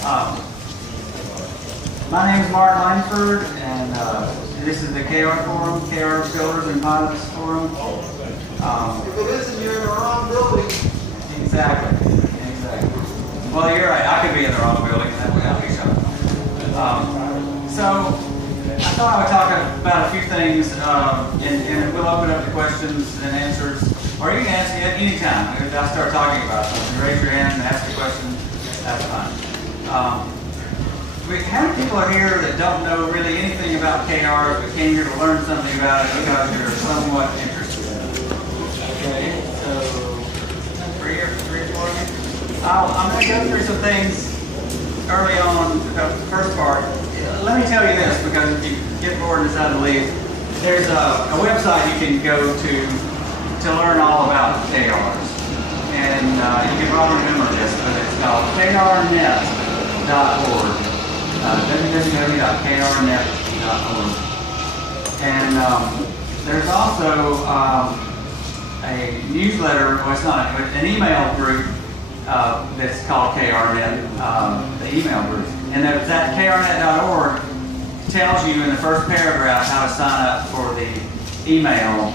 Um, my name is Mark Langford, and this is the KR Forum, KR Builders and Pilots Forum. If it isn't, you're in the wrong building. Exactly. Well, you're right. I could be in the wrong building. That would help each other. So I thought I would talk about a few things, and we'll open up to questions and answers, or you can ask me at any time. If I start talking about something, raise your hand and ask a question. That's fine. How many people are here that don't know really anything about KRs, but came here to learn something about it because you're somewhat interested in it? Okay, so three or four of you. I'm going to go through some things early on, the first part. Let me tell you this, because if you get bored and decide to leave, there's a website you can go to learn all about KRs. And you can probably remember this, but it's called krnet.org. www.krnet.org. And there's also a newsletter, well, it's not, an email group that's called KRnet, the email group. And that krnet.org tells you in the first paragraph how to sign up for the email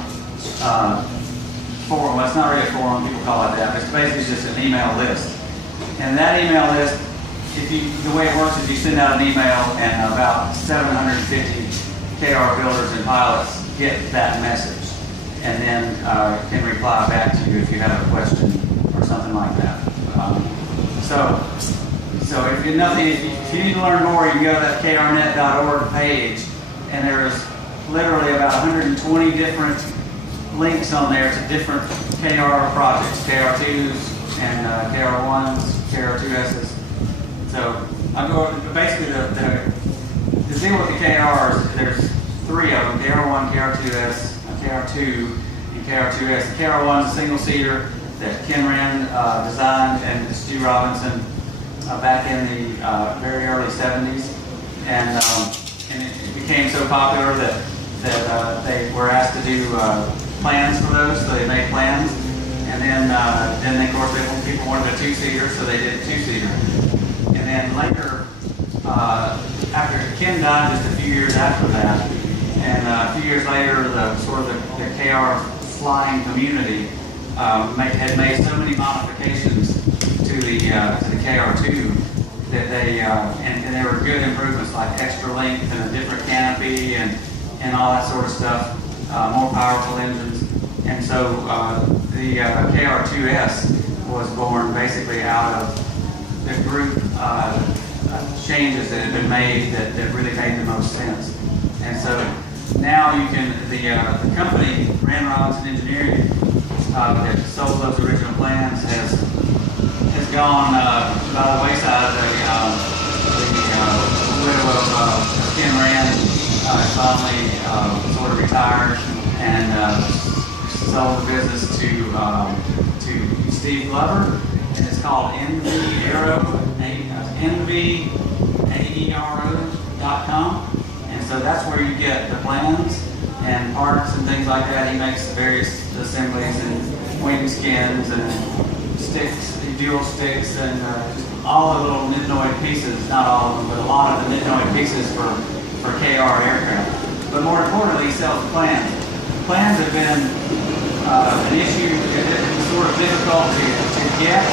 forum. Well, it's not really a forum, people call it that, but it's basically just an email list. And that email list, the way it works is you send out an email and about 750 KR builders and pilots get that message, and then can reply back to you if you have a question or something like that. So if you need to learn more, you can go to that krnet.org page, and there's literally about 120 different links on there to different KR projects, KR2s and KR1s, KR2Ss. So I'll go over, basically the deal with the KRs, there's three of them, KR1, KR2S, KR2, and KR2S. The KR1 is a single seater that Ken Wren designed, and Stu Robinson back in the very early 70s. And it became so popular that they were asked to do plans for those, so they made plans. And then of course, people wanted a two-seater, so they did a two-seater. And then later, after Ken died just a few years after that, and a few years later, the KR flying community had made so many modifications to the KR2 that and there were good improvements like extra length and a different canopy and all that sort of stuff, more powerful engines. And so the KR2S was born basically out of the group changes that had been made that really made the most sense. And so now you can, the company, Wren Robinson Engineering, that sold those original plans has gone by the wayside. The widow of Ken Wren finally sort of retired and sold the business to Steve Glover, and it's called envy.com, and so that's where you get the plans and parts and things like that. He makes various assemblies and wing skins and sticks, dual sticks, and all the little nitnoid pieces, not all of them, but a lot of the nitnoid pieces for KR aircraft. But more importantly, he sells the plans. The plans have been an issue. It's sort of difficult to get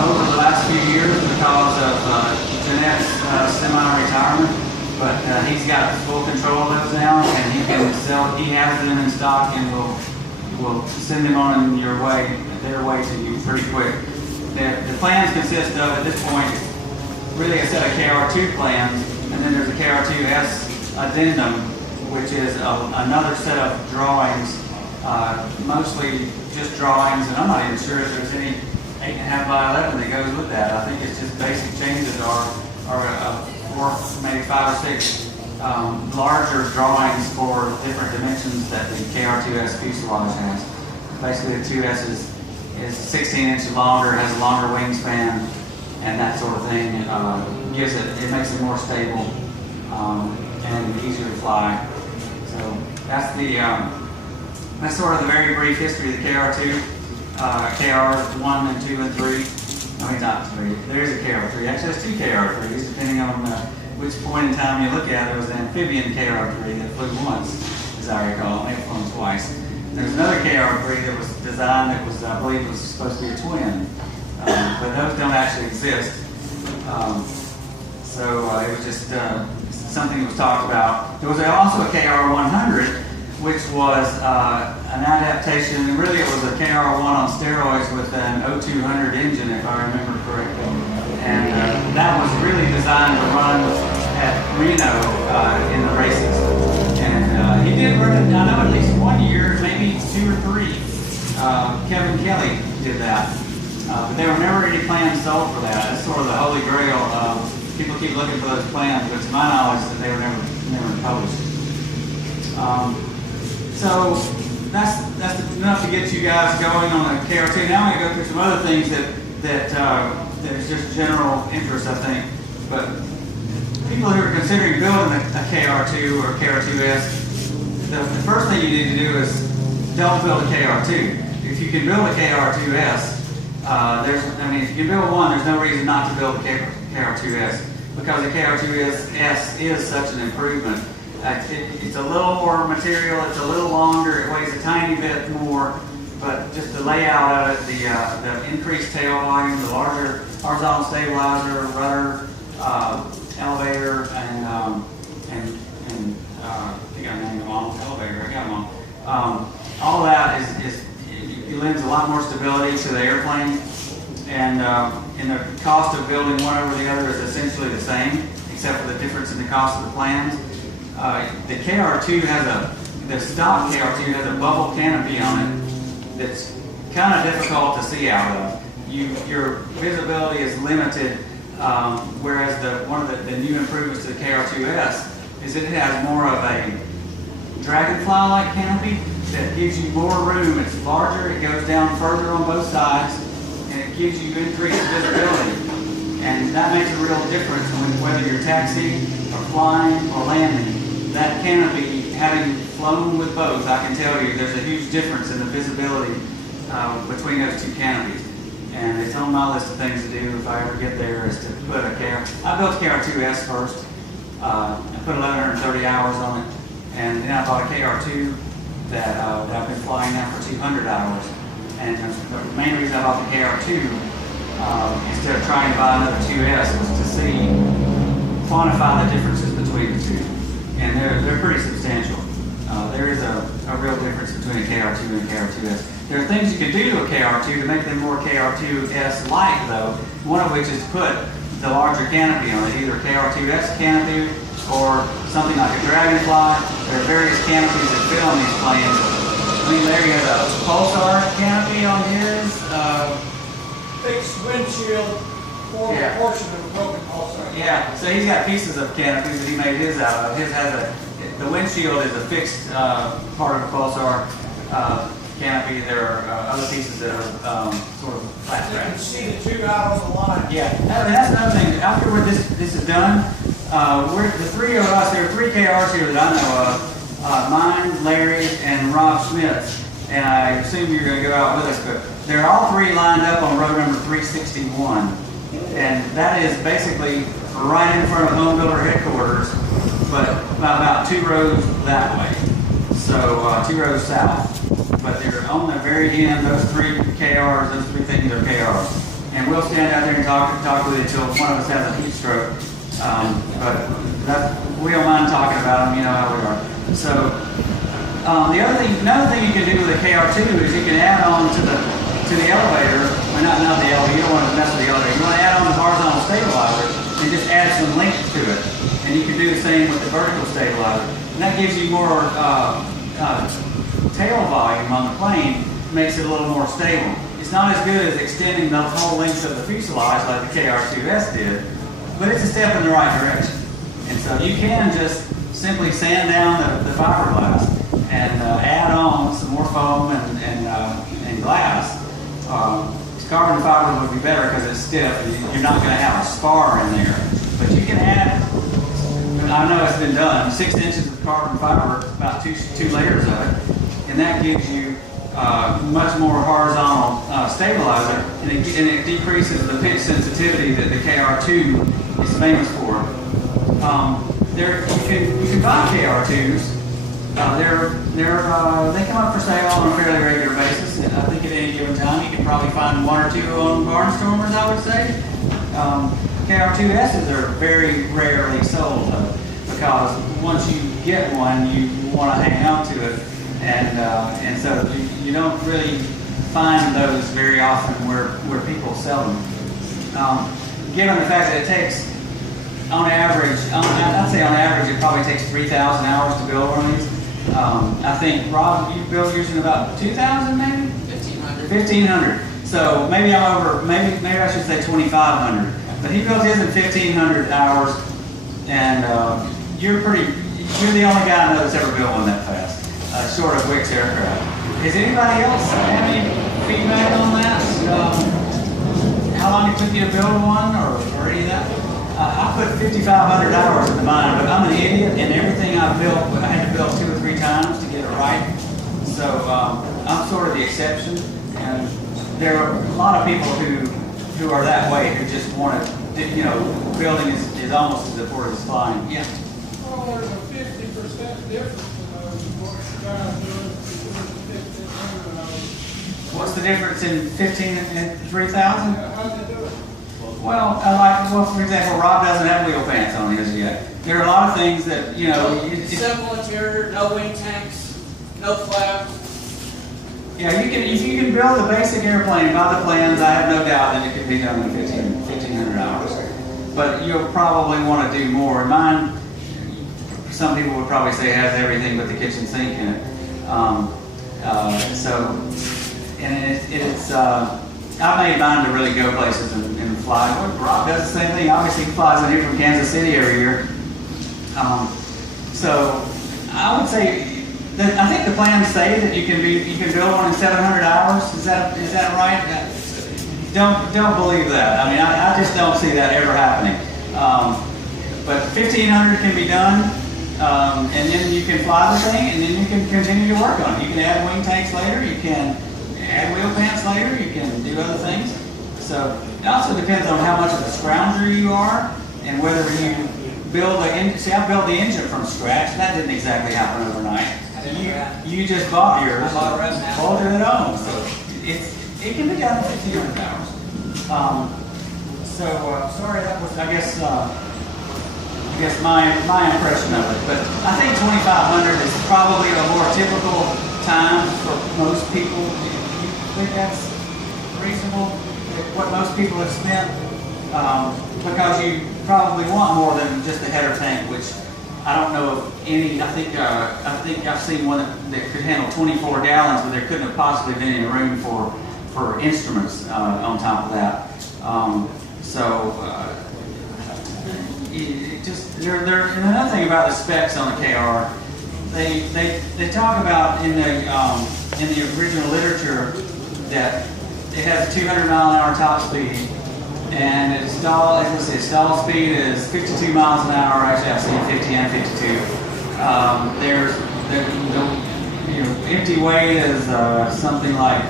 over the last few years because of Jeanette's semi-retirement, but he's got full control of those now, and he can sell. He has them in stock, and will send them on their way to you pretty quick. The plans consist of, at this point, really a set of KR2 plans, and then there's a KR2S addendum, which is another set of drawings, mostly just drawings, and I'm not even sure if there's any 8.5 by 11 that goes with that. I think it's just basic changes or maybe 5 or 6 larger drawings for different dimensions that the KR2S fuselage has. Basically, the 2S is 16 inches longer, has a longer wingspan, and that sort of thing. It makes it more stable and easier to fly. So that's sort of the very brief history of the KR2, KRs 1 and 2 and 3. I mean, not 3. There is a KR3. Actually, there's 2 KR3s, depending on which point in time you look at. There was an amphibian KR3 that flew once, as I recall. Maybe flown twice. There's another KR3 that was designed that was, I believe, was supposed to be a twin. But those don't actually exist. So it was just something that was talked about. There was also a KR100, which was an adaptation. Really, it was a KR1 on steroids with an O200 engine, if I remember correctly. And that was really designed to run at Reno in the races. And he did run it, I know, at least 1 year, maybe 2 or 3. Kevin Kelly did that. But there were never any plans sold for that. That's sort of the holy grail. People keep looking for those plans, but to my knowledge, that they were never published. So that's enough to get you guys going on the KR2. Now I'm going to go through some other things that is just general interest, I think. But people who are considering building a KR2 or KR2S, the first thing you need to do is don't build a KR2. If you can build a KR2S, if you can build one, there's no reason not to build a KR2S, because the KR2S is such an improvement. It's a little more material, it's a little longer, it weighs a tiny bit more, but just the layout of it, the increased tail volume, the larger horizontal stabilizer, rudder, elevator, and I think I named them all, elevator, I got them all. All that it lends a lot more stability to the airplane, and the cost of building one over the other is essentially the same, except for the difference in the cost of the plans. The KR2 the stock KR2 has a bubble canopy on it that's kind of difficult to see out of. Your visibility is limited, whereas one of the new improvements to the KR2S is that it has more of a dragonfly-like canopy that gives you more room. It's larger, it goes down further on both sides, and it gives you increased visibility. And that makes a real difference whether you're taxiing or flying or landing. That canopy, having flown with both, I can tell you there's a huge difference in the visibility between those two canopies. And it's on my list of things to do if I ever get there, is to put a I built KR2S first. I put 1,130 hours on it, and then I bought a KR2 that I've been flying now for 200 hours. And the main reason I bought the KR2 instead of trying to buy another 2S was to quantify the differences between the two. And they're pretty substantial. There is a real difference between a KR2 and a KR2S. There are things you can do to a KR2 to make them more KR2S-like, though, one of which is put the larger canopy on it, either a KR2S canopy or something like a Dragonfly. There are various canopies that fit on these planes. I mean, Larry has a Pulsar canopy on his. Fixed windshield, portion of a broken Pulsar. Yeah, so he's got pieces of canopies that he made his out of. His has the windshield is a fixed part of a Pulsar canopy. There are other pieces that are sort of flat track. You can see the two out on the line. Yeah, that's another thing. After this is done, we're the three of us. There are 3 KRs here that I know of. Mine, Larry, and Rob Schmitz. And I assume you're going to go out with us, but they're all 3 lined up on row number 361. And that is basically right in front of Home Builder headquarters, but about 2 rows that way. So 2 rows south. But they're on the very end, those 3 KRs, those 3 things are KRs. And we'll stand out there and talk with you until one of us has a heat stroke. But we don't mind talking about them, you know how we are. So another thing you can do with a KR2 is you can add on to the elevator, or not the elevator, you don't want to mess with the elevator. You want to add on the horizontal stabilizer and just add some length to it. And you can do the same with the vertical stabilizer. And that gives you more tail volume on the plane, makes it a little more stable. It's not as good as extending the whole length of the fuselage like the KR2S did, but it's a step in the right direction. And so you can just simply sand down the fiberglass and add on some more foam and glass. Carbon fiber would be better because it's stiff. You're not going to have a spar in there. But you can add, I know it's been done, 6 inches of carbon fiber, about two layers of it. And that gives you much more horizontal stabilizer, and it decreases the pitch sensitivity that the KR2 is famous for. You can buy KR2s. They come up for sale on a fairly regular basis. And I think at any given time you can probably find one or two on Barnstormers, I would say. KR2S's are very rarely sold though, because once you get one, you want to hang on to it, and so you don't really find those very often where people sell them. Given the fact that it takes, on average, I'd say on average, it probably takes 3,000 hours to build one of these. I think, Rob, you build yours in about 2,000 maybe? 1,500. 1,500. So maybe I'm over, maybe I should say 2,500. But he built his in 1,500 hours, and you're the only guy I know that's ever built one that fast, short of Wick's aircraft. Does anybody else have any feedback on that? How long it took you to build one, or any of that? I put 5,500 hours into mine, but I'm an idiot, and everything I built, I had to build 2 or 3 times to get it right. So I'm sort of the exception, and there are a lot of people who are that way, who just want to, building is almost as important as flying. Yeah. Well, there's a 50% difference in those, what you guys do between 1,500 hours. What's the difference in 15 and 3,000? How do they do it? Well, for example, Rob doesn't have wheel pants on his yet. There are a lot of things that, Simple interior, no wing tanks, no flaps. Yeah, if you can build a basic airplane by the plans, I have no doubt that it could be done in 1,500 hours. But you'll probably want to do more. Mine, some people would probably say, has everything but the kitchen sink in it. I made mine to really go places and fly. Rob does the same thing. Obviously, he flies in here from Kansas City every year. So I would say, I think the plans say that you can build one in 700 hours. Is that right? Don't believe that. I mean, I just don't see that ever happening. But 1,500 can be done, and then you can fly the thing, and then you can continue to work on it. You can add wing tanks later. You can add wheel pants later. You can do other things. So it also depends on how much of a scrounger you are, and whether you build see, I built the engine from scratch. That didn't exactly happen overnight. You just bought yours, bolted it on. So it can be done in 1,500 hours. Sorry, that was, I guess my impression of it. But I think 2,500 is probably a more typical time for most people. You think that's reasonable? What most people have spent? Because you probably want more than just a header tank, which I don't know of any. I think I've seen one that could handle 24 gallons, but there couldn't have possibly been any room for instruments on top of that. And another thing about the specs on the KR, they talk about in the original literature that it has a 200-mile-an-hour top speed, and its stall speed is 52 miles an hour. Actually, I've seen 50 and 52. Empty weight is something like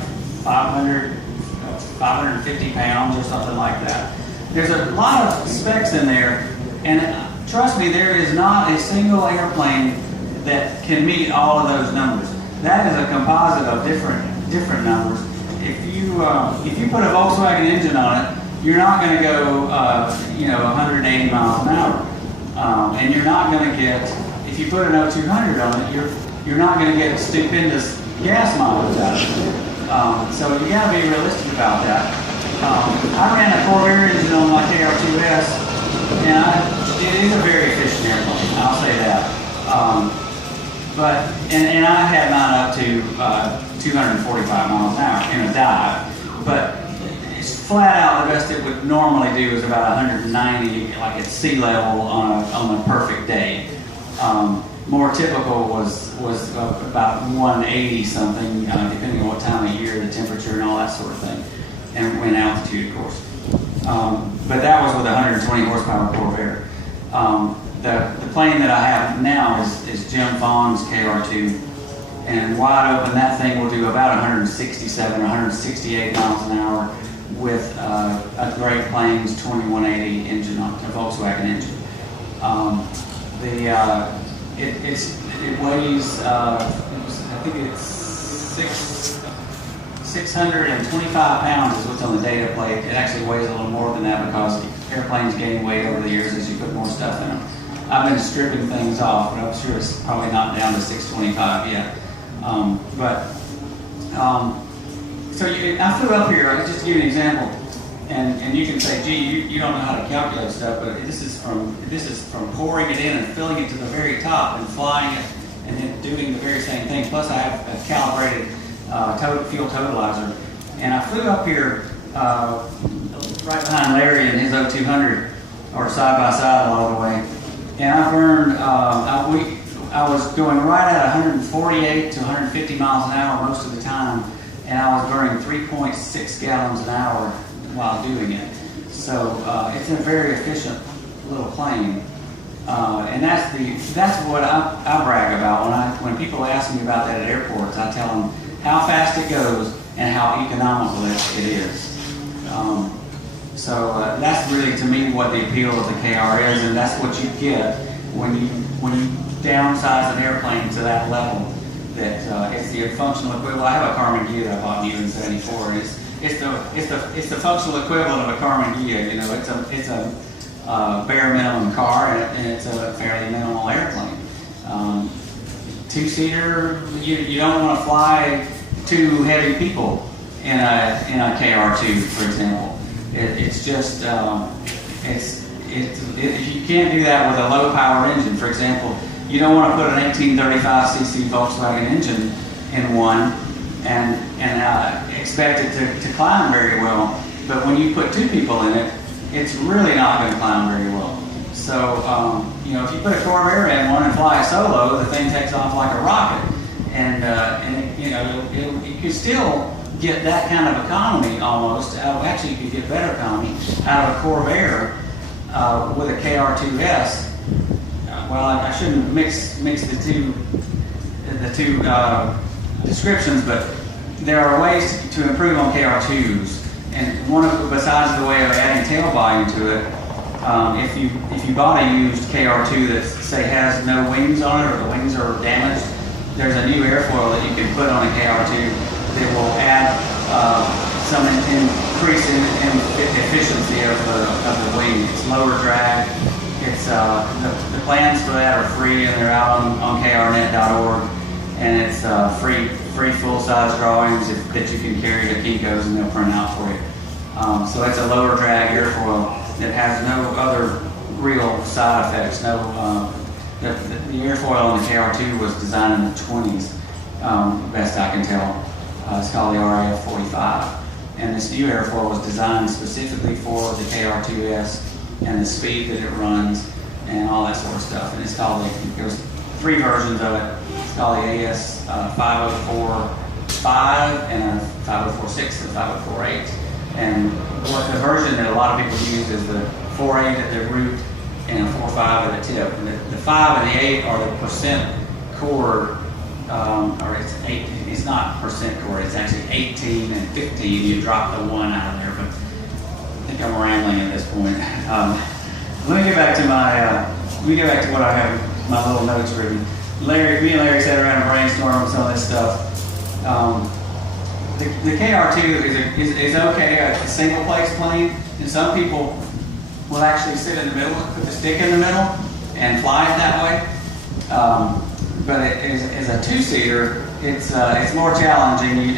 550 pounds or something like that. There's a lot of specs in there, and trust me, there is not a single airplane that can meet all of those numbers. That is a composite of different numbers. If you put a Volkswagen engine on it, you're not going to go 180 miles an hour, and you're not going to get, if you put an O200 on it, you're not going to get stupendous gas mileage out of it. So you got to be realistic about that. I ran a Corvair engine on my KR2S, and it is a very efficient airplane. I'll say that. And I had mine up to 245 miles an hour in a dive, but it's flat out the best it would normally do is about 190, like at sea level on a perfect day. More typical was about 180 something, depending on what time of year, the temperature, and all that sort of thing, and wind altitude, of course. But that was with a 120 horsepower Corvair. The plane that I have now is Jim Fawn's KR2, and wide open, that thing will do about 167 or 168 miles an hour with a Great Plains 2180 engine, a Volkswagen engine. It weighs, I think it's 625 pounds is what's on the data plate. It actually weighs a little more than that because airplanes gain weight over the years as you put more stuff in them. I've been stripping things off, but I'm sure it's probably not down to 625 yet. I flew up here, just to give you an example, and you can say, gee, you don't know how to calculate stuff, but this is from pouring it in and filling it to the very top and flying it and then doing the very same thing. Plus I have a calibrated fuel totalizer. And I flew up here right behind Larry in his 0200, or side by side a lot of the way. And I burned, I was going right at 148 to 150 miles an hour most of the time, and I was burning 3.6 gallons an hour while doing it. So it's a very efficient little plane. And that's what I brag about when people ask me about that at airports. I tell them how fast it goes and how economical it is. So that's really, to me, what the appeal of the KR is, and that's what you get when you downsize an airplane to that level. That it's the functional equivalent. I have a Carmen Ghia that I bought new in '74. It's the functional equivalent of a Carmen Ghia. You know, it's a bare minimum car, and it's a fairly minimal airplane. Two-seater, you don't want to fly two heavy people in a KR2, for example. It's just you can't do that with a low-power engine. For example, you don't want to put an 1835cc Volkswagen engine in one and expect it to climb very well. But when you put two people in it, it's really not going to climb very well. So, if you put a Corvair in one and fly solo, the thing takes off like a rocket. You can still get that kind of economy almost. Actually, you could get better economy out of a Corvair with a KR2S. Well, I shouldn't mix the two descriptions, but there are ways to improve on KR2s, and one of, besides the way of adding tail volume to it, if you bought a used KR2 that say has no wings on it or the wings are damaged, there's a new airfoil that you can put on a KR2 that will add some increase in efficiency of the wing. It's lower drag. It's the plans for that are free, and they're out on krnet.org, and it's free full-size drawings that you can carry to Kinko's and they'll print out for you. So it's a lower drag airfoil that has no other real side effects. The airfoil on the KR2 was designed in the 20s, best I can tell. It's called the RAF-45. And this new airfoil was designed specifically for the KR2S and the speed that it runs and all that sort of stuff. And it's called, there's three versions of it. It's called the AS 504.5 and a 504.6 and 504.8. And what the version that a lot of people use is the 4.8 at the root and a 4.5 at the tip. And the 5 and the 8 are the percent chord, or it's not percent chord, it's actually 18 and 15. You drop the 1 out of there, but I think I'm rambling at this point. Let me get back to what I have, my little notes written. Me and Larry sat around and brainstormed some of this stuff. The KR2 is okay, a single place plane, and some people will actually sit in the middle, put the stick in the middle, and fly it that way. But as a two-seater, it's more challenging. You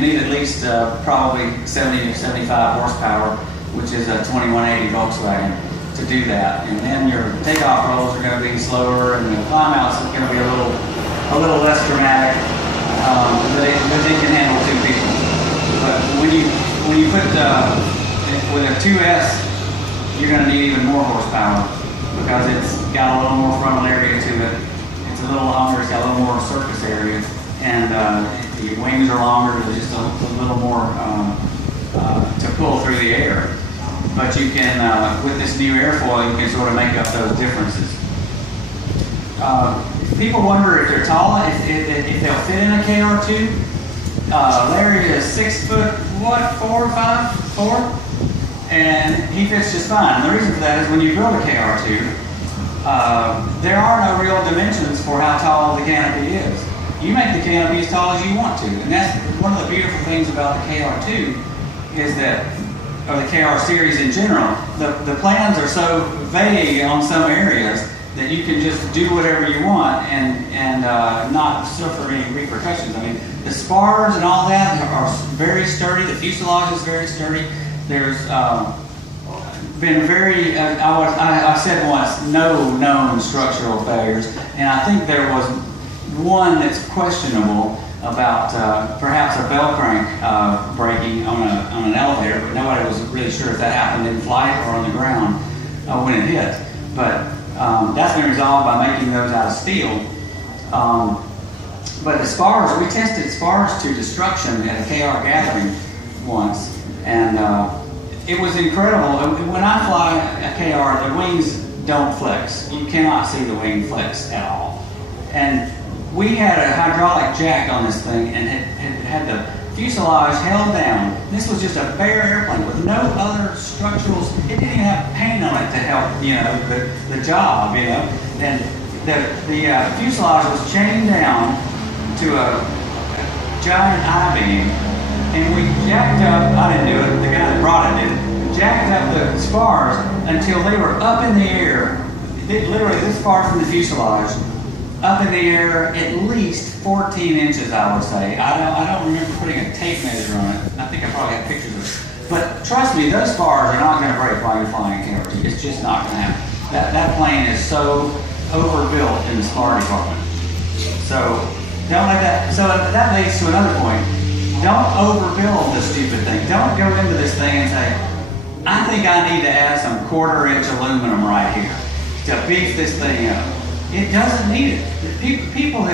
need at least probably 70 to 75 horsepower, which is a 2180 Volkswagen, to do that. And then your takeoff rolls are going to be slower, and the climb outs are going to be a little less dramatic. But they can handle two people. But when you put with a 2S, you're going to need even more horsepower because it's got a little more frontal area to it. It's a little longer. It's got a little more surface area, and the wings are longer. There's just a little more to pull through the air. But you can, with this new airfoil, you can sort of make up those differences. people wonder if they're tall, if they'll fit in a KR2. Larry is 6 foot, what, 4, 5, 4? And he fits just fine. And the reason for that is when you build a KR2, there are no real dimensions for how tall the canopy is. You make the canopy as tall as you want to. And that's one of the beautiful things about the KR2 is that, or the KR series in general, the plans are so vague on some areas that you can just do whatever you want and not suffer any repercussions. I mean, the spars and all that are very sturdy. The fuselage is very sturdy. There's been very, I said once, no known structural failures, and I think there was one that's questionable about perhaps a bell crank breaking on an elevator, but nobody was really sure if that happened in flight or on the ground when it hit. But that's been resolved by making those out of steel. But the spars, we tested spars to destruction at a KR gathering once, and it was incredible. When I fly a KR, the wings don't flex. You cannot see the wing flex at all. And we had a hydraulic jack on this thing and had the fuselage held down. This was just a bare airplane with no other structurals. It didn't even have paint on it to help, the job, And the fuselage was chained down to a giant I-beam, and we jacked up, I didn't do it, the guy that brought it did, jacked up the spars until they were up in the air, literally this far from the fuselage, up in the air at least 14 inches, I would say. I don't remember putting a tape measure on it. I think I probably have pictures of it. But trust me, those spars are not going to break while you're flying a KR2. It's just not going to happen. That plane is so overbuilt in the spar department. So don't let that. So that leads to another point. Don't overbuild the stupid thing. Don't go into this thing and say, I think I need to add some 1/4-inch aluminum right here to beef this thing up. It doesn't need it. People a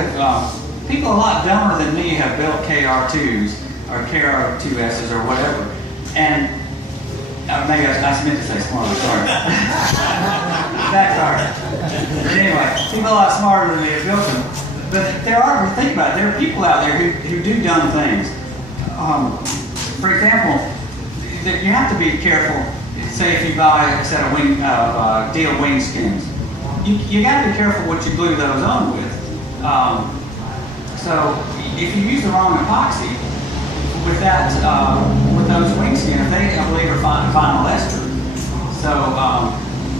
lot dumber than me have built KR2s or KR2Ss or whatever. And maybe I meant to say smarter, sorry. Backfired. But anyway, people a lot smarter than me have built them. But think about it, there are people out there who do dumb things. For example, you have to be careful. Say if you buy a set of deal wing skins. You got to be careful what you glue those on with. So if you use the wrong epoxy with with those wing skins, they I believe are vinyl ester. So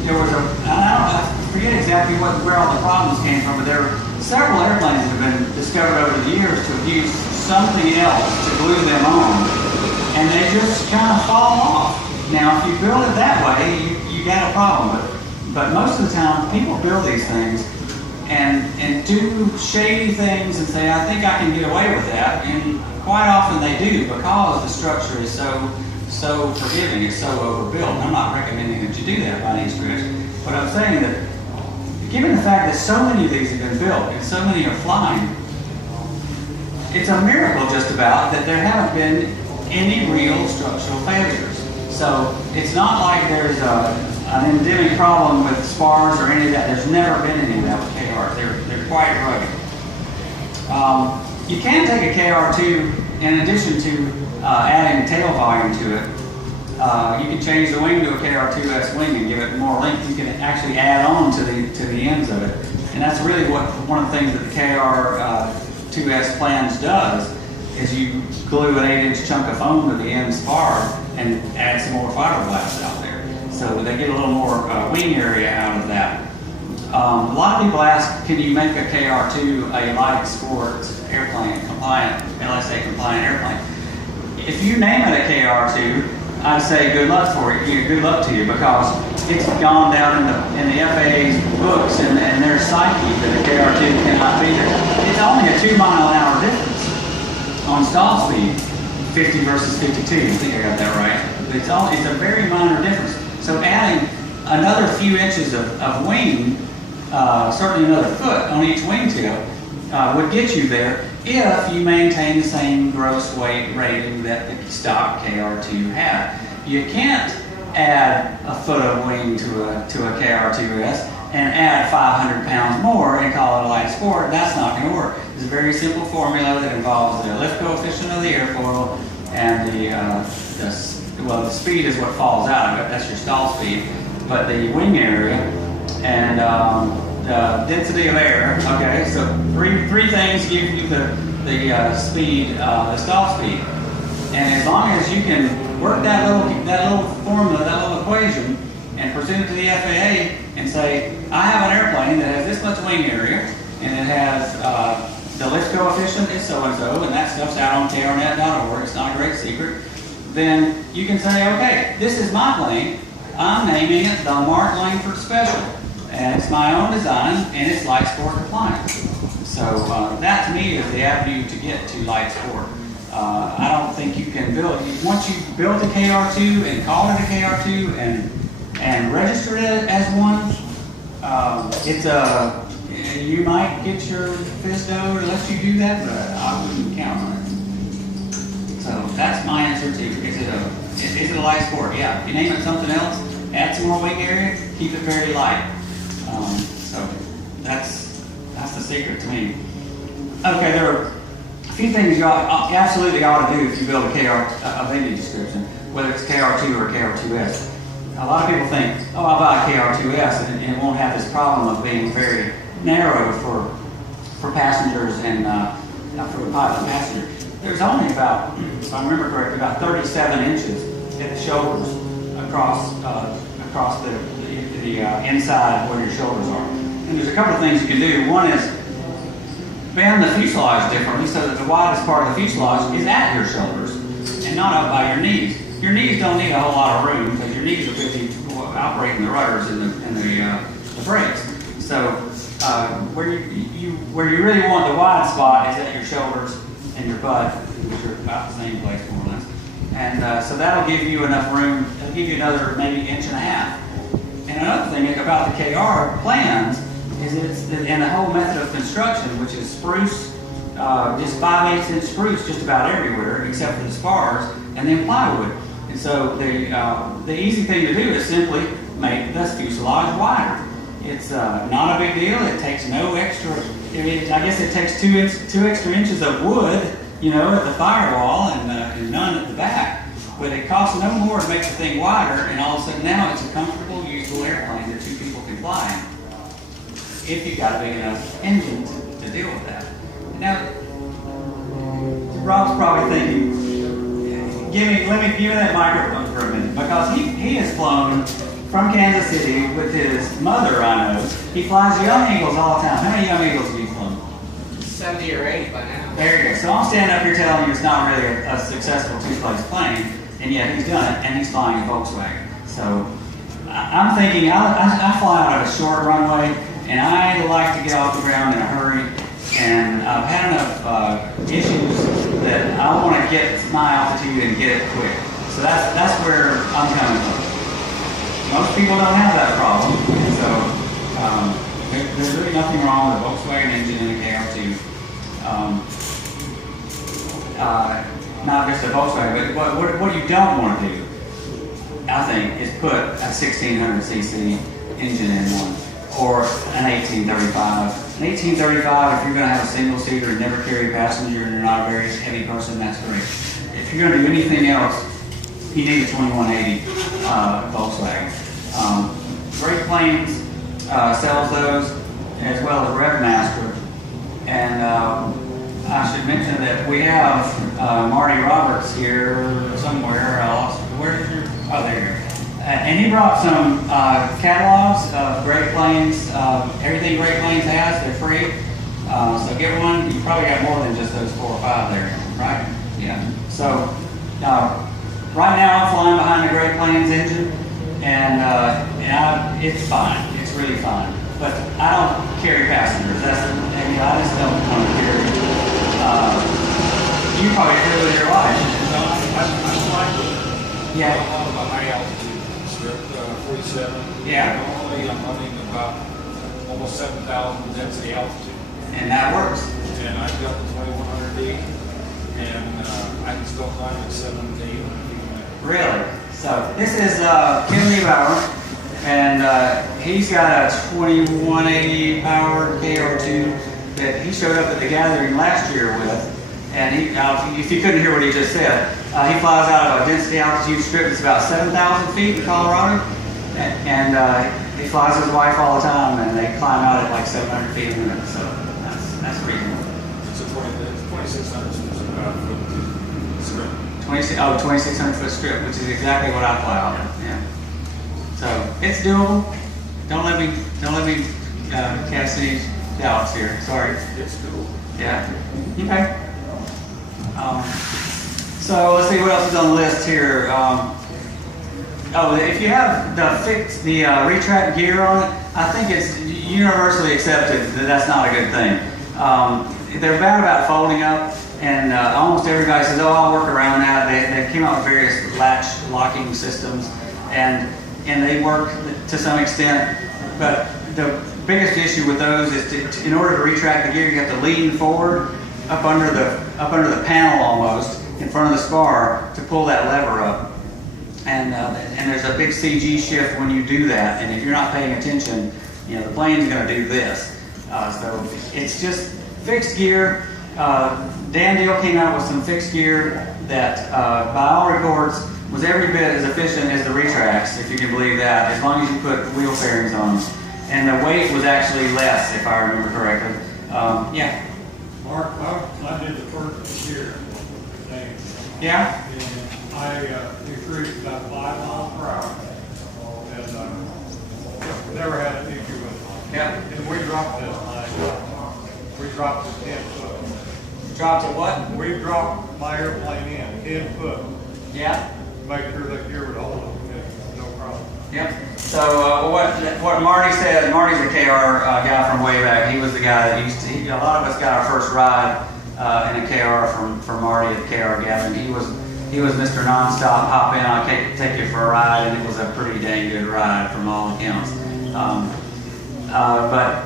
there was I forget exactly where all the problems came from, but there were several airplanes that have been discovered over the years to have used something else to glue them on, and they just kind of fall off. Now, if you build it that way, you got a problem. But most of the time, people build these things and do shady things and say, I think I can get away with that. And quite often they do, because the structure is so forgiving, it's so overbuilt. And I'm not recommending that you do that by any stretch. But I'm saying that given the fact that so many of these have been built and so many are flying, it's a miracle just about that there haven't been any real structural failures. So it's not like there's an endemic problem with spars or any of that. There's never been any of that with KRs. They're quite rugged. You can take a KR2 in addition to adding tail volume to it. You can change the wing to a KR2S wing and give it more length. You can actually add on to the ends of it, and that's really one of the things that the KR2S plans does. Is you glue an 8-inch chunk of foam to the end spar and add some more fiberglass out there. So they get a little more wing area out of that. A lot of people ask, can you make a KR2 a light sport airplane, LSA compliant airplane? If you name it a KR2, I'd say good luck for it. Good luck to you, because it's gone down in the FAA's books and their psyche that a KR2 cannot be there. It's only a 2-mile-an-hour difference on stall speed, 50 versus 52. I think I got that right. It's a very minor difference. So adding another few inches of wing, certainly another foot on each wingtip, would get you there if you maintain the same gross weight rating that the stock KR2 had. You can't add a foot of wing to a KR2S. and add 500 pounds more and call it a light sport, that's not going to work. It's a very simple formula that involves the lift coefficient of the airfoil and the speed is what falls out of it. That's your stall speed. But the wing area and the density of air. Okay, so three things give you the speed, the stall speed. And as long as you can work that little formula, that little equation, and present it to the FAA and say, I have an airplane that has this much wing area, and it has the lift coefficient is so-and-so, and that stuff's out on krnet.org, it's not a great secret, then you can say, okay, this is my plane, I'm naming it the Mark Langford Special, and it's my own design, and it's light sport compliant. So that to me is the avenue to get to light sport. I don't think you can build, once you build a KR2 and call it a KR2 and register it as one, you might get your FSDO to let you do that, but I wouldn't count on it. So that's my answer to, is it a light sport? Yeah, if you name it something else, add some more wing area, keep it very light. So that's the secret to me. Okay, there are a few things you absolutely ought to do if you build a KR of any description, whether it's KR2 or KR2S. A lot of people think, oh, I'll buy a KR2S and it won't have this problem of being very narrow for passengers and for the pilot and passenger. There's only about, if I remember correctly, about 37 inches at the shoulders across the inside where your shoulders are. And there's a couple of things you can do. One is bend the fuselage differently so that the widest part of the fuselage is at your shoulders and not up by your knees. Your knees don't need a whole lot of room because your knees are busy operating the rudders and the brakes. So where you really want the wide spot is at your shoulders and your butt, which are about the same place more or less. And so that'll give you enough room. It'll give you another maybe inch and a half. And another thing about the KR plans is and the whole method of construction, which is spruce, just 5/8 inch spruce just about everywhere except for the spars, and then plywood. And so the easy thing to do is simply make the fuselage wider. It's not a big deal. It takes no extra. I guess it takes two extra inches of wood, at the firewall and none at the back. But it costs no more to make the thing wider, and all of a sudden now it's a comfortable, usable airplane that two people can fly in. If you've got a big enough engine to deal with that. Now, Rob's probably thinking, give me that microphone for a minute, because he has flown from Kansas City with his mother, I know. He flies Young Eagles all the time. How many Young Eagles have you flown? 70 or 80 by now. There you go. So I'm standing up here telling you it's not really a successful two-place plane, and yet he's done it, and he's flying a Volkswagen. So I'm thinking, I fly out of a short runway, and I like to get off the ground in a hurry, and I've had enough issues that I want to get my altitude and get it quick. So that's where I'm coming from. Most people don't have that problem, so there's really nothing wrong with a Volkswagen engine in a KR2. Not just a Volkswagen, but what you don't want to do, I think, is put a 1600cc engine in one, or an 1835. An 1835, if you're going to have a single-seater and never carry a passenger and you're not a very heavy person, that's great. If you're going to do anything else, you need a 2180 Volkswagen. Great Plains sells those, as well as RevMaster. And I should mention that we have Marty Roberts here somewhere. Where's your? Oh, there you go. And he brought some catalogs of Great Plains. Everything Great Plains has, they're free. So get one. You probably got more than just those 4 or 5 there, right? Yeah. So right now I'm flying behind the Great Plains engine, and it's fine. It's really fine. But I don't carry passengers. I just don't want to carry. You probably flew with your life. Yeah. I'm on a high altitude strip, 47. Yeah. Normally I'm running about almost 7,000 density altitude. And that works. And I've got the 2100D, and I can still climb at 700 to 800 feet a minute. Really? So this is Kim Neubauer, and he's got a 2180 powered KR2 that he showed up at the gathering last year with. And he, if you couldn't hear what he just said, he flies out of a density altitude strip that's about 7,000 feet in Colorado. And he flies his wife all the time, and they climb out at like 700 feet a minute. So that's reasonable. It's a 2,600 foot strip. 2,600 foot strip, which is exactly what I fly out of. Yeah. So it's doable. Don't let me cast any doubts here. Sorry. It's doable. Yeah. Okay. So let's see what else is on the list here. If you have the retract gear on it, I think it's universally accepted that that's not a good thing. They're bad about folding up, and almost everybody says, "Oh, I'll work around that." They came out with various latch locking systems, and they work to some extent. But the biggest issue with those is in order to retract the gear, you have to lean forward up under the panel almost in front of the spar to pull that lever up. And there's a big CG shift when you do that. And if you're not paying attention, the plane's going to do this. So it's just fixed gear. Dan Deal came out with some fixed gear that, by all reports, was every bit as efficient as the retracts, if you can believe that, as long as you put wheel fairings on them. And the weight was actually less, if I remember correctly. Yeah. Mark, I did the first year. Yeah? And I increased about 5 miles per hour. And never had an issue with it. Yeah. And we dropped this line. We dropped it 10 foot. Dropped to what? We dropped my airplane in 10 foot. Yeah? Make sure that gear would hold it. No problem. Yep. So what Marty said, Marty's a KR guy from way back. He was the guy that used to, a lot of us got our first ride in a KR from Marty at KR Gathering. He was Mr. Nonstop, hop in, I'll take you for a ride, and it was a pretty dang good ride from all accounts. But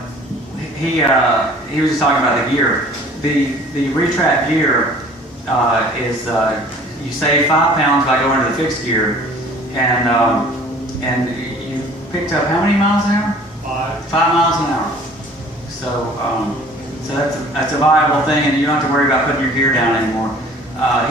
he was just talking about the gear. The retract gear is you save 5 pounds by going to the fixed gear, and you picked up how many miles an hour? 5. 5 miles an hour. So that's a viable thing, and you don't have to worry about putting your gear down anymore.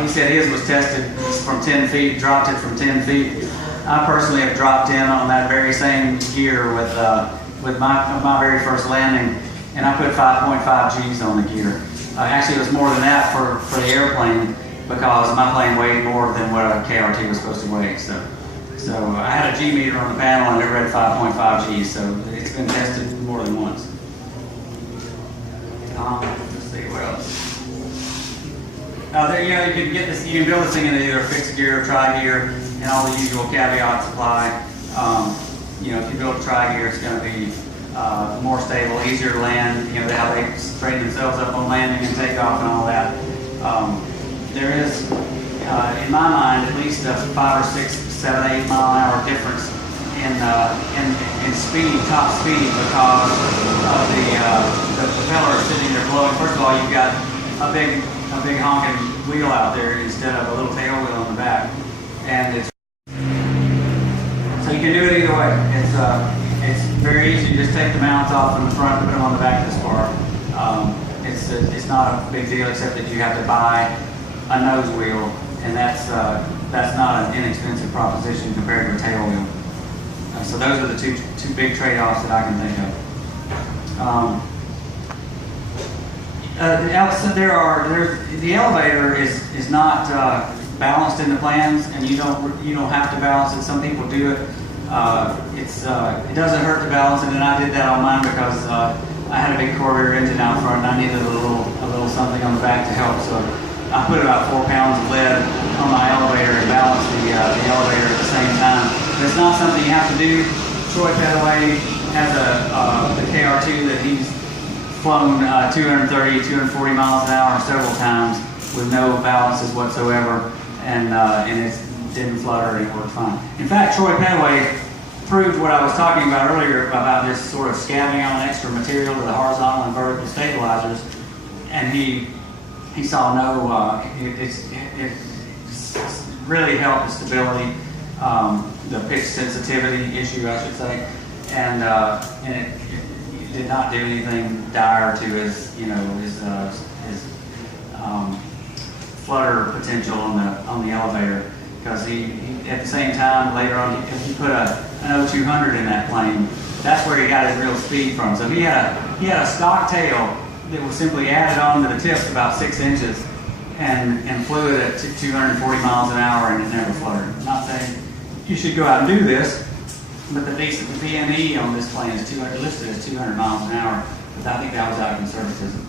He said his was tested from 10 feet, dropped it from 10 feet. I personally have dropped in on that very same gear with my very first landing, and I put 5.5 G's on the gear. Actually, it was more than that for the airplane, because my plane weighed more than what a KRT was supposed to weigh. So I had a G meter on the panel, and it read 5.5 G's. So it's been tested more than once. Let's see what else. You can build this thing into either fixed gear or tri-gear, and all the usual caveats apply. If you build a tri-gear, it's going to be more stable, easier to land. How they straighten themselves up on landing and takeoff and all that. There is, in my mind, at least a 5 or 6, 7, 8 mile an hour difference in speed, top speed, because of the propeller sitting there blowing. First of all, you've got a big honking wheel out there instead of a little tail wheel on the back, and so you can do it either way. It's very easy. You just take the mounts off from the front and put them on the back of the spar. It's not a big deal, except that you have to buy a nose wheel, and that's not an inexpensive proposition compared to a tail wheel. So those are the two big trade-offs that I can think of. The elevator is not balanced in the plans, and you don't have to balance it. Some people do it. It doesn't hurt to balance it, and I did that on mine because I had a big Corvair engine out front, and I needed a little something on the back to help. So I put about 4 pounds of lead on my elevator and balanced the elevator at the same time. But it's not something you have to do. Troy Petaway has the KR2 that he's flown 230, 240 miles an hour several times with no balances whatsoever, and it didn't flutter and it worked fine. In fact, Troy Petaway proved what I was talking about earlier about this sort of scabbing on extra material to the horizontal and vertical stabilizers, and he saw no, it really helped the stability, the pitch sensitivity issue, I should say, and it did not do anything dire to his, you know, his flutter potential on the elevator, because he at the same time later on he put an O200 in that plane. That's where he got his real speed from. So he had a stock tail that was simply added on to the tips about 6 inches and flew it at 240 miles an hour, and it never fluttered. I'm not saying you should go out and do this, but the VME on this plane is listed as 200 miles an hour. But I think that was out of conservatism.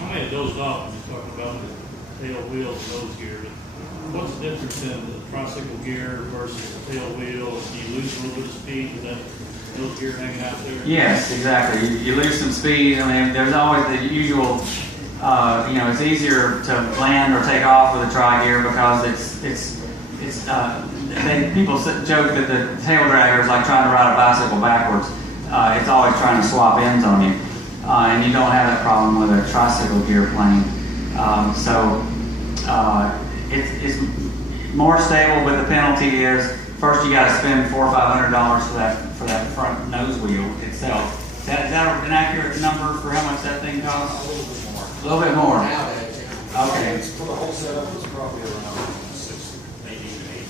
I may have dozed off when you talked about the tail wheels and nose gear. What's the difference in the tricycle gear versus the tail wheel? Do you lose a little bit of speed with that nose gear hanging out there? Yes, exactly. You lose some speed. I mean, there's always the usual, you know, it's easier to land or take off with a tri-gear because people joke that the tail dragger is like trying to ride a bicycle backwards. It's always trying to swap ends on you. And you don't have that problem with a tricycle gear plane. It's more stable, but the penalty is first you got to spend $400 or $500 for that front nose wheel itself. Is that an accurate number for how much that thing costs? A little bit more. Okay. For the whole setup, it's probably around 6, maybe even 8.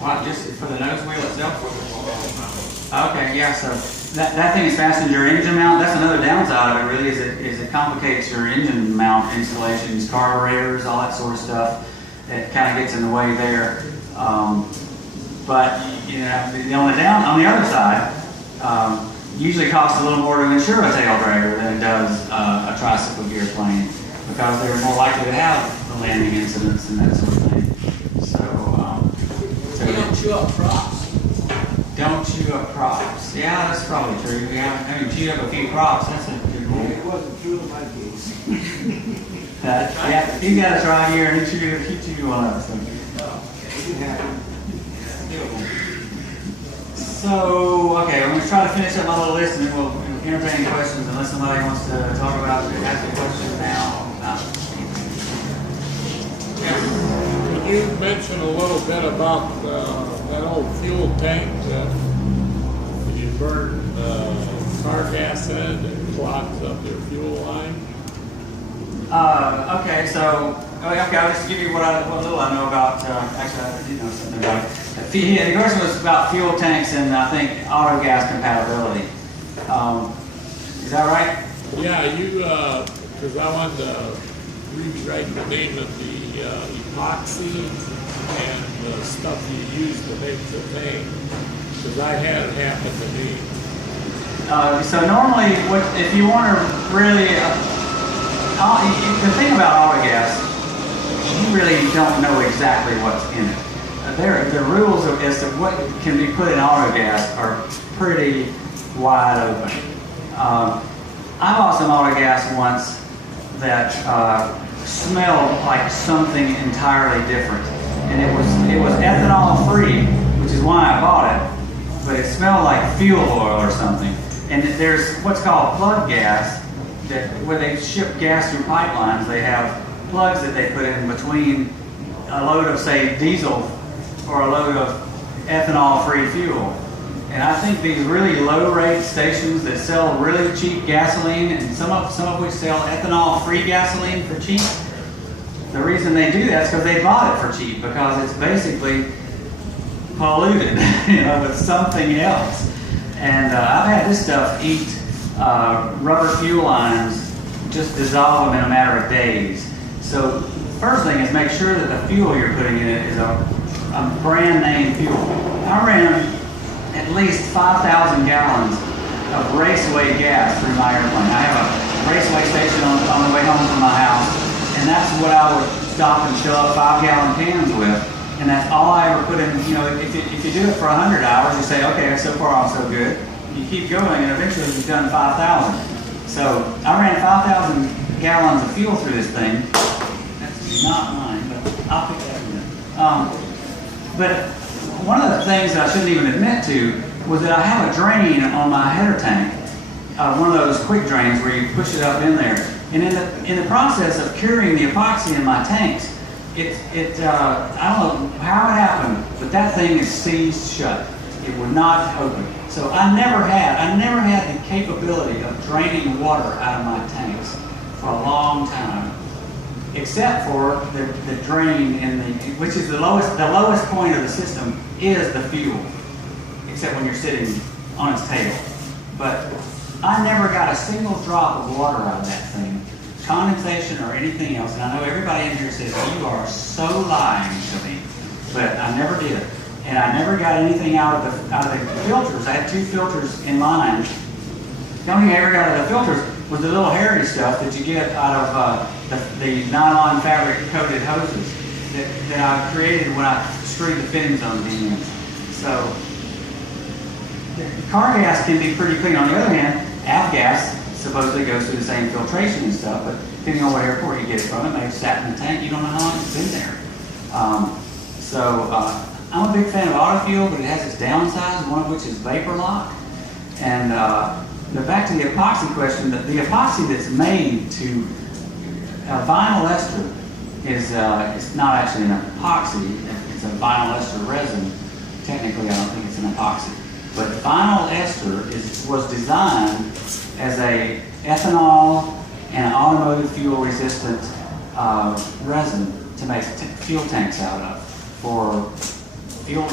What, just for the nose wheel itself? Okay, yeah, so that thing is fastened to your engine mount. That's another downside of it, really, is it complicates your engine mount installations, carburetors, all that sort of stuff. It kind of gets in the way there. But you know, on the other side, usually costs a little more to insure a tail dragger than it does a tricycle gear plane, because they're more likely to have the landing incidents and that sort of thing. So You don't chew up props. don't chew up props. Yeah, that's probably true. Yeah, I mean, chew up a few props. That's a good rule. It wasn't true in my case. Yeah, he's got a tri-gear and he chewed one up. So, okay, I'm going to try to finish up my little list and then we'll entertain questions unless somebody wants to talk about it. Ask a question now. Could you mention a little bit about that old fuel tank that you burn car gas in and clogs up your fuel line? Okay, so I'll just give you what little I know about. Actually, I did know something about it. The question was about fuel tanks and I think auto gas compatibility. Is that right? Yeah, because I wanted to rewrite the name of the epoxy and the stuff you use to make the tank, because I had it happen to me. So normally, if you want to really, the thing about auto gas, you really don't know exactly what's in it. The rules as to what can be put in auto gas are pretty wide open. I bought some auto gas once that smelled like something entirely different, and it was ethanol free, which is why I bought it. But it smelled like fuel oil or something. And there's what's called plug gas, that where they ship gas through pipelines, they have plugs that they put in between a load of, say, diesel or a load of ethanol-free fuel. And I think these really low-rate stations that sell really cheap gasoline, and some of which sell ethanol-free gasoline for cheap, the reason they do that is because they bought it for cheap, because it's basically polluted, with something else. And I've had this stuff eat rubber fuel lines, just dissolve them in a matter of days. So first thing is make sure that the fuel you're putting in it is a brand name fuel. I ran at least 5,000 gallons of raceway gas through my airplane. I have a raceway station on the way home from my house, and that's what I would stop and fill up 5-gallon cans with. And that's all I ever put in. If you do it for 100 hours, you say, okay, so far I'm so good. You keep going, and eventually you've done 5,000. So I ran 5,000 gallons of fuel through this thing. That's not mine, but I'll pick that one up. But one of the things that I shouldn't even admit to was that I have a drain on my header tank, one of those quick drains where you push it up in there. And in the process of curing the epoxy in my tanks, I don't know how it happened, but that thing is seized shut. It would not open. So I never had the capability of draining water out of my tanks for a long time, except for the drain in which is the lowest point of the system is the fuel, except when you're sitting on its tail. But I never got a single drop of water out of that thing, condensation or anything else. And I know everybody in here says, you are so lying to me, but I never did. And I never got anything out of the filters. I had 2 filters in line. The only thing I ever got out of the filters was the little hairy stuff that you get out of the nylon fabric coated hoses that I created when I screwed the fittings on the ends. So car gas can be pretty clean. On the other hand, avgas supposedly goes through the same filtration and stuff, but depending on what airport you get it from, it may have sat in the tank. You don't know how long it's been there. I'm a big fan of auto fuel, but it has its downsides, one of which is vapor lock. And back to the epoxy question, the epoxy that's made to vinyl ester is it's not actually an epoxy, it's a vinyl ester resin. Technically, I don't think it's an epoxy. But vinyl ester was designed as a ethanol and automotive fuel resistant resin to make fuel tanks out of for fuel,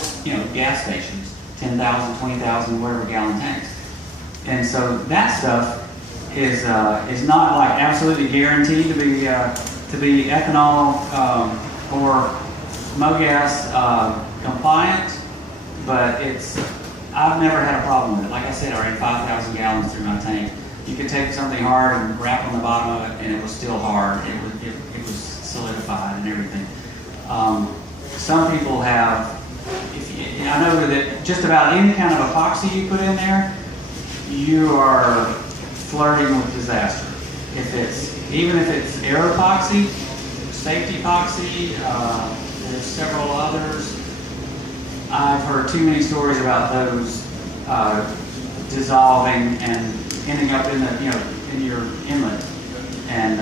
gas stations, 10,000, 20,000, whatever gallon tanks. And so that stuff is not like absolutely guaranteed to be ethanol or MOGAS compliant, but I've never had a problem with it. Like I said, I ran 5,000 gallons through my tank. You could take something hard and wrap on the bottom of it, and it was still hard. It was solidified and everything. Some people have. I know that just about any kind of epoxy you put in there, you are flirting with disaster. Even if it's air epoxy, safety epoxy, there's several others. I've heard too many stories about those dissolving and ending up in your inlet, and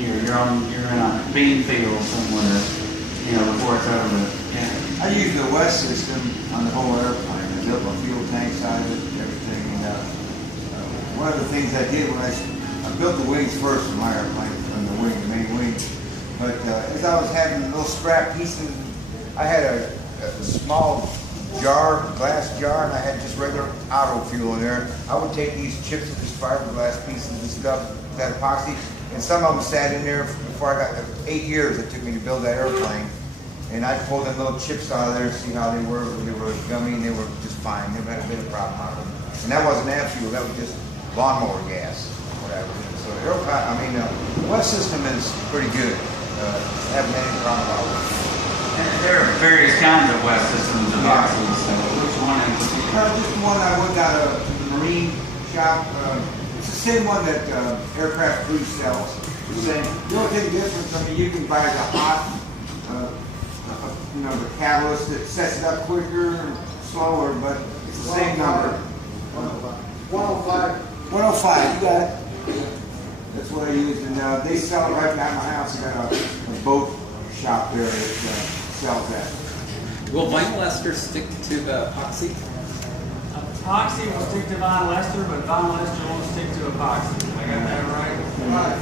you're in a bean field somewhere, before it's over. Yeah. I used the West system on the whole airplane. I built my fuel tanks out of it and everything. And one of the things I did when I built the wings first for my airplane, from the main wing. But as I was having little scrap pieces, I had a small glass jar, and I had just regular auto fuel in there. I would take these chips of these fiberglass pieces and stuff, that epoxy, and some of them sat in there before I got 8 years it took me to build that airplane. And I pulled them little chips out of there, see how they were. They were gummy, and they were just fine. Never had a bit of problem out of them. And that wasn't air fuel, that was just lawnmower gas. Whatever. So the West system is pretty good. Haven't had any problem at all. There are various kinds of West systems of epoxies, so which one in particular? Just one I went out of the marine shop. It's the same one that Aircraft Crew sells. The only thing different, you can buy the hot, the catalyst that sets it up quicker and slower, but it's the same number. 105. 105, you got it. That's what I used, and they sell it right behind my house. I got a boat shop there that sells that. Will vinyl ester stick to the epoxy? Epoxy will stick to vinyl ester, but vinyl ester won't stick to epoxy. I got that right? Right.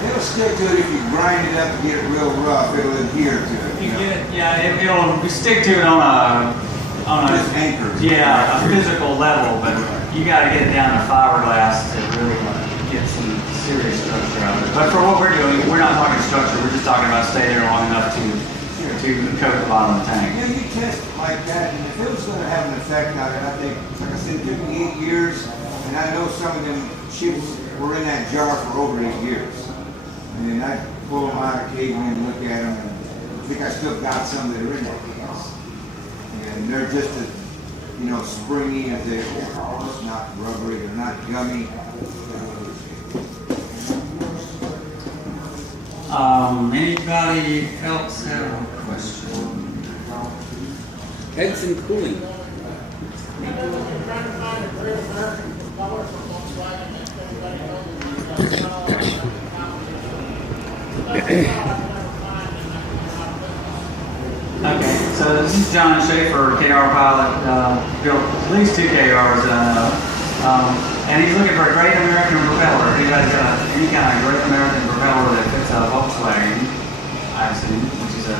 It'll stick to it if you grind it up and get it real rough. It'll adhere to it. If you get it, it'll stick to it on a just anchors. Yeah, a physical level, but you got to get it down to fiberglass to really get some serious structure out of it. But for what we're doing, we're not talking structure. We're just talking about stay there long enough to coat the bottom of the tank. Yeah, you test it like that, and if it was going to have an effect on it, I think, like I said, it took me 8 years, and I know some of them chips were in that jar for over 8 years. And I pull them out occasionally and look at them, and I think I still got some that are in that case. And they're just as, springy as they are. It's not rubbery, they're not gummy. Anybody else have a question? Heads and cooling. Okay, so this is is John Schaefer, KR pilot, built at least 2 KRs, and he's looking for a Great American propeller. If anybody's got any kind of Great American propeller that fits a Volkswagen, I assume, which is a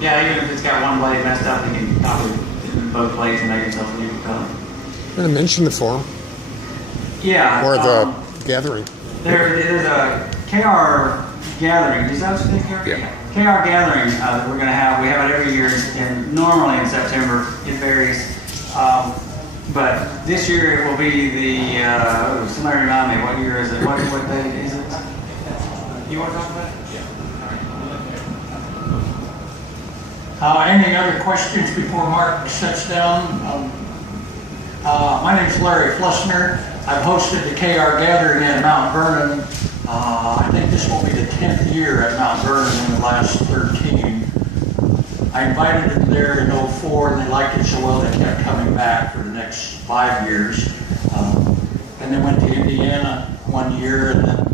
yeah, even if it's got one blade messed up, you can probably do both blades and make yourself a new propeller. I'm going to mention the forum Yeah. or the gathering. There's a KR gathering. Is that what you think, KR? Yeah. KR gathering that we're going to have. We have it every year, and normally in September. It varies. But this year it will be the, somebody remind me, what year is it? What day is it? You want to talk about it? Any other questions before Mark sits down? My name's Larry Flussner. I've hosted the KR Gathering at Mount Vernon. I think this will be the 10th year at Mount Vernon in the last 13. I invited them there in '04 and they liked it so well they kept coming back for the next 5 years. And then went to Indiana 1 year and then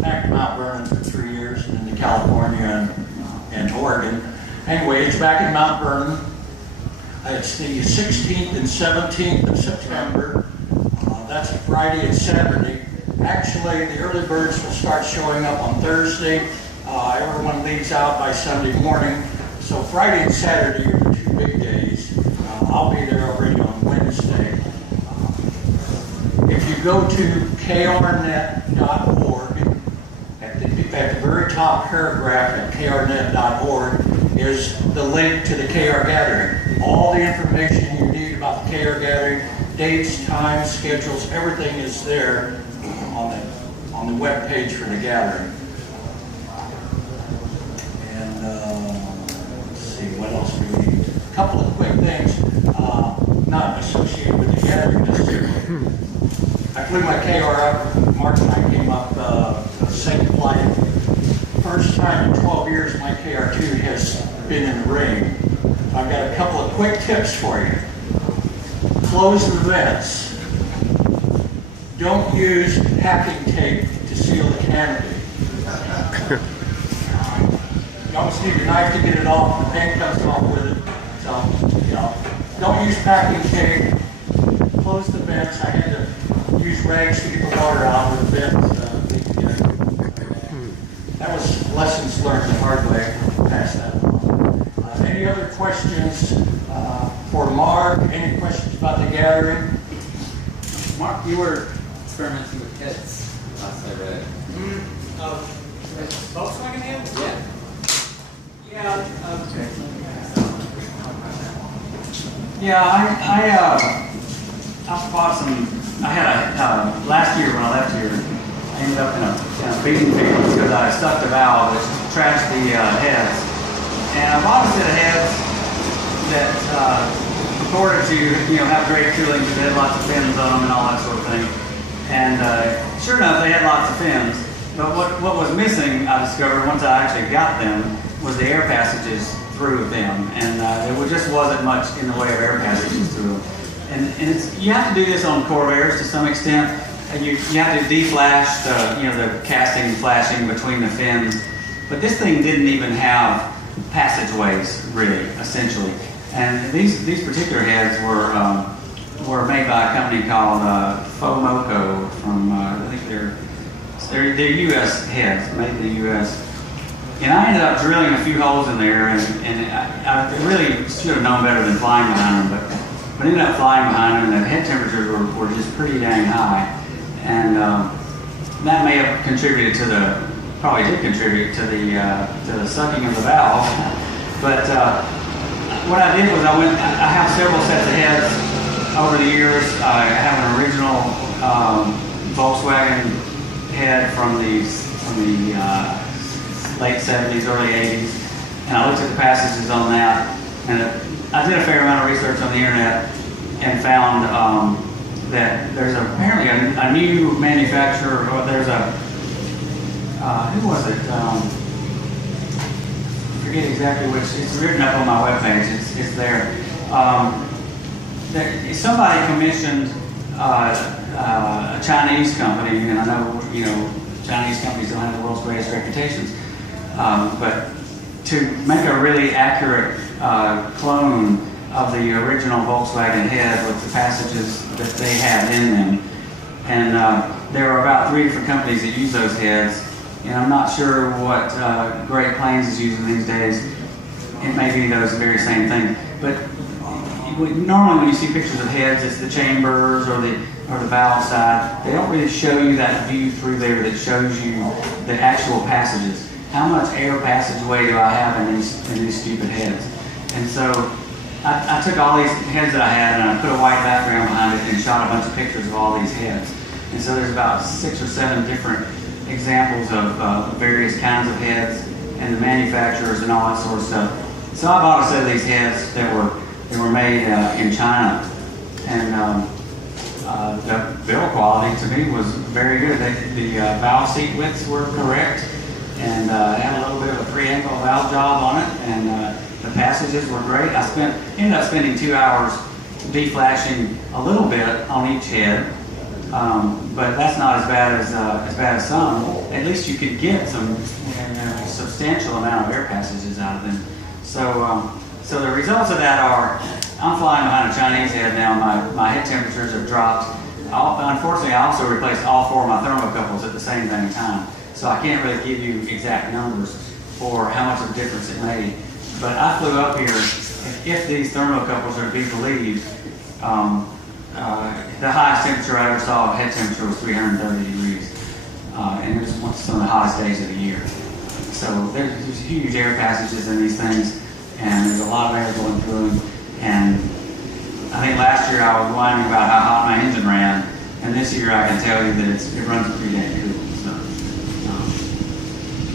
back to Mount Vernon for 3 years and then to California and Oregon. Anyway, it's back in Mount Vernon. It's the 16th and 17th of September. That's a Friday and Saturday. Actually, the early birds will start showing up on Thursday. Everyone leaves out by Sunday morning. So Friday and Saturday are the 2 big days. I'll be there already on Wednesday. If you go to krnet.org, at the very top paragraph at krnet.org, is the link to the KR Gathering. All the information you need about the KR Gathering, dates, times, schedules, everything is there on the web page for the gathering. And let's see, what else do we need? A couple of quick things, not associated with the gathering necessarily. I flew my KR up, Mark and I came up second flight. First time in 12 years my KR2 has been in the ring. So I've got a couple of quick tips for you. Close the vents. Don't use packing tape to seal the canopy. You almost need your knife to get it off, the paint comes off with it. So, don't use packing tape. Close the vents. I had to use rags to get the water out of the vents. That was lessons learned the hard way. Pass that on. Any other questions for Mark? Any questions about the gathering? Mark, you were experimenting with heads last I read. Volkswagen heads? Yeah. Yeah, okay. Yeah, I bought some. I had a last year when I left here. I ended up in a beating field because I stuck the valve that trashed the heads. And I bought a set of heads that purported to, have great cooling because they had lots of fins on them and all that sort of thing. And sure enough, they had lots of fins. But what was missing, I discovered once I actually got them, was the air passages through them. And there just wasn't much in the way of air passages through them. And you have to do this on Corvairs to some extent. And you have to deflash the casting flashing between the fins. But this thing didn't even have passageways, really, essentially. And these particular heads were made by a company called Fomoco from, I think they're U.S. heads, made in the U.S. And I ended up drilling a few holes in there, and I really should have known better than flying behind them, but I ended up flying behind them, and the head temperatures were just pretty dang high. And that may have contributed probably did contribute to the sucking of the valve. But what I did was I have several sets of heads over the years. I have an original Volkswagen head from the late 70s, early 80s. And I looked at the passages on that. And I did a fair amount of research on the internet and found that there's apparently a new manufacturer, or there's who was it? I forget exactly which, it's written up on my webpage, it's there. Somebody commissioned a Chinese company, and I know, Chinese companies don't have the world's greatest reputations. But to make a really accurate clone of the original Volkswagen head with the passages that they had in them, and there are about 3 different companies that use those heads, and I'm not sure what Great Plains is using these days. It may be those very same things, but normally when you see pictures of heads, it's the chambers or the valve side. They don't really show you that view through there that shows you the actual passages. How much air passageway do I have in these stupid heads? And so I took all these heads that I had and I put a white background behind it and shot a bunch of pictures of all these heads. And so there's about 6 or 7 different examples of various kinds of heads and the manufacturers and all that sort of stuff. So I bought a set of these heads that were made in China, and the build quality to me was very good. The valve seat widths were correct, and had a little bit of a 3-angle valve job on it, and the passages were great. Ended up spending 2 hours deflashing a little bit on each head, but that's not as bad as some. At least you could get some substantial amount of air passages out of them. So the results of that are, I'm flying behind a Chinese head now. My head temperatures have dropped. Unfortunately, I also replaced all 4 of my thermocouples at the same time. So I can't really give you exact numbers for how much of a difference it made. But I flew up here, if these thermocouples are to be believed, the highest temperature I ever saw, head temperature, was 330 degrees. And it was some of the hottest days of the year. So there's huge air passages in these things, and there's a lot of air going through them. And I think last year I was whining about how hot my engine ran, and this year I can tell you that it runs pretty damn good. So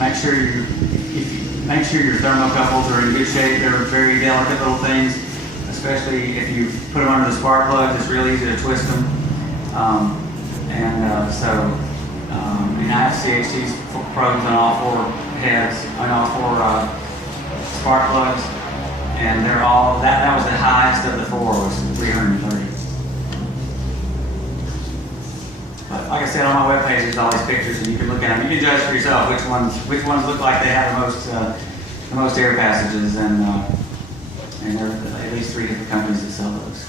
make sure your thermocouples are in good shape. They're very delicate little things, especially if you put them under the spark plugs. It's real easy to twist them. I have CHT's probes on all 4 heads, on all 4 spark plugs, and they're all, that was the highest of the 4, was 330. But like I said, on my webpage there's all these pictures, and you can look at them. You can judge for yourself which ones look like they have the most air passages, and there are at least 3 different companies that sell those.